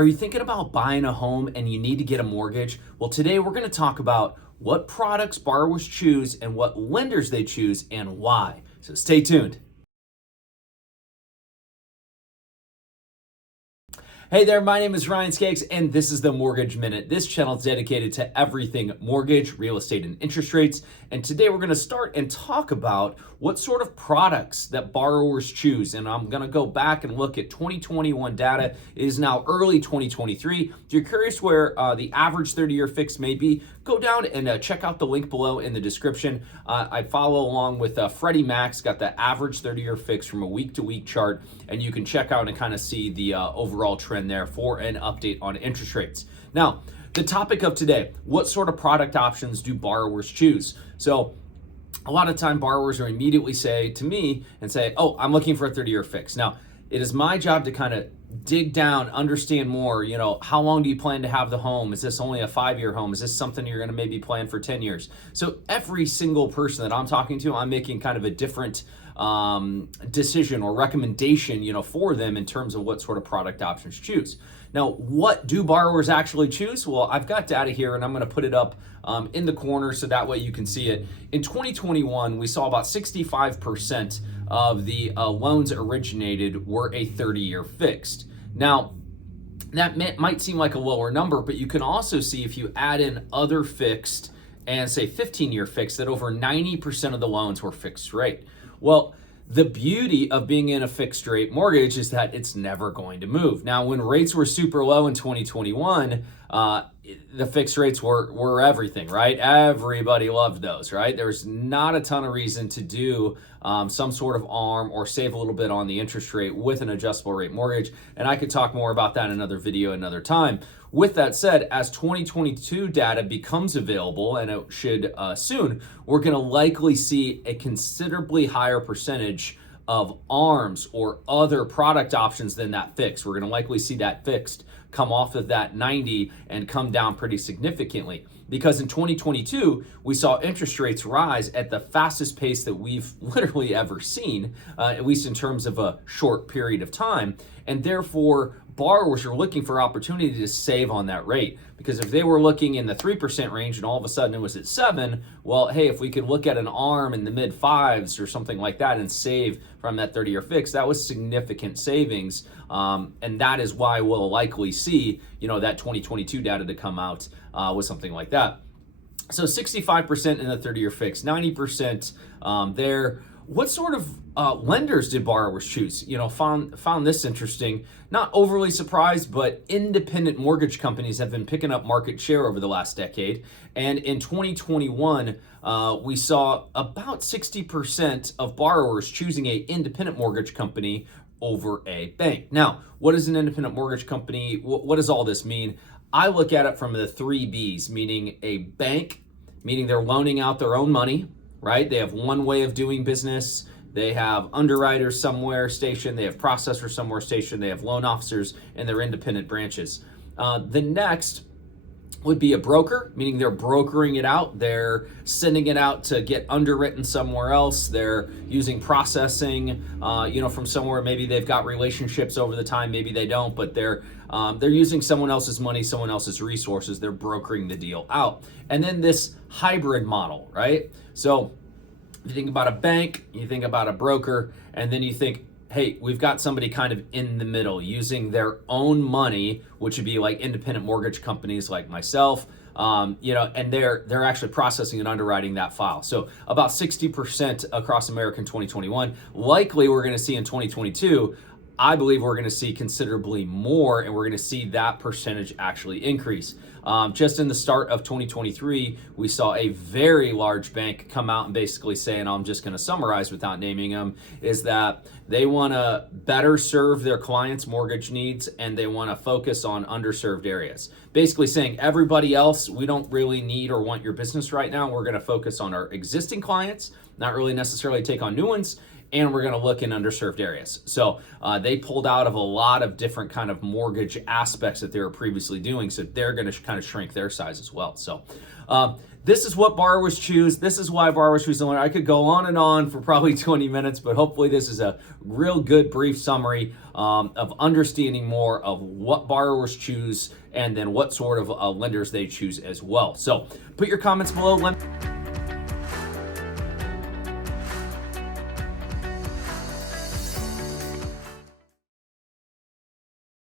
Are you thinking about buying a home and you need to get a mortgage? Well, today we're going to talk about what products borrowers choose and what lenders they choose and why. So stay tuned. Hey there, my name is Ryan Skaggs, and this is the Mortgage Minute. This channel is dedicated to everything mortgage, real estate, and interest rates. And today we're going to start and talk about what sort of products that borrowers choose. And I'm going to go back and look at 2021 data. It is now early 2023. If you're curious where the average 30-year fix may be, go down and check out the link below in the description. I follow along with Freddie Mac's got the average 30-year fix from a week-to-week chart, and you can check out and kind of see the overall trend there for an update on interest rates. Now, the topic of today, what sort of product options do borrowers choose? So a lot of time borrowers are immediately say to me and say, oh, I'm looking for a 30-year fix. Now, it is my job to kind of dig down, understand more, how long do you plan to have the home? Is this only a 5-year home? Is this something you're going to maybe plan for 10 years? So every single person that I'm talking to, I'm making kind of a different decision or recommendation, for them in terms of what sort of product options choose. Now, what do borrowers actually choose? Well, I've got data here and I'm going to put it up in the corner so that way you can see it. In 2021, we saw about 65% of the loans originated were a 30-year fixed. Now, that might seem like a lower number, but you can also see if you add in other fixed and say 15-year fixed, that over 90% of the loans were fixed rate. Well, the beauty of being in a fixed rate mortgage is that it's never going to move. Now, when rates were super low in 2021, the fixed rates were everything, right? Everybody loved those, right? There's not a ton of reason to do some sort of ARM or save a little bit on the interest rate with an adjustable rate mortgage. And I could talk more about that in another video another time. With that said, as 2022 data becomes available, and it should soon, we're going to likely see a considerably higher percentage of ARMs or other product options than that fixed. We're going to likely see that fixed come off of that 90 and come down pretty significantly. Because in 2022, we saw interest rates rise at the fastest pace that we've literally ever seen, at least in terms of a short period of time. And therefore, borrowers are looking for opportunity to save on that rate. Because if they were looking in the 3% range and all of a sudden it was at 7, well, hey, if we could look at an ARM in the mid 5s or something like that and save from that 30-year fix, that was significant savings. And that is why we'll likely see, that 2022 data to come out with something like that. So 65% in the 30-year fix, 90% there. What sort of lenders did borrowers choose? Found this interesting. Not overly surprised, but independent mortgage companies have been picking up market share over the last decade. And in 2021, we saw about 60% of borrowers choosing an independent mortgage company over a bank. Now, what is an independent mortgage company? What does all this mean? I look at it from the 3 Bs, meaning a bank, meaning they're loaning out their own money, right? They have one way of doing business. They have underwriters somewhere stationed. They have processors somewhere stationed. They have loan officers and their independent branches. The next would be a broker, meaning they're brokering it out. They're sending it out to get underwritten somewhere else. They're using processing, from somewhere. Maybe they've got relationships over the time. Maybe they don't, but they're using someone else's money, someone else's resources. They're brokering the deal out. And then this hybrid model, right? So you think about a bank, you think about a broker, and then you think, hey, we've got somebody kind of in the middle using their own money, which would be like independent mortgage companies like myself, and they're actually processing and underwriting that file. So about 60% across America in 2021. Likely we're going to see in 2022, I believe we're going to see considerably more, and we're going to see that percentage actually increase. Just in the start of 2023, we saw a very large bank come out and basically say, and I'm just going to summarize without naming them, is that they want to better serve their clients' mortgage needs and they want to focus on underserved areas. Basically saying, everybody else, we don't really need or want your business right now. We're going to focus on our existing clients, not really necessarily take on new ones. and we're going to look in underserved areas. So they pulled out of a lot of different kind of mortgage aspects that they were previously doing. So they're going to kind of shrink their size as well. So this is what borrowers choose. This is why borrowers choose to lend. I could go on for probably 20 minutes, but hopefully this is a real good brief summary of understanding more of what borrowers choose and then what sort of lenders they choose as well. So put your comments below.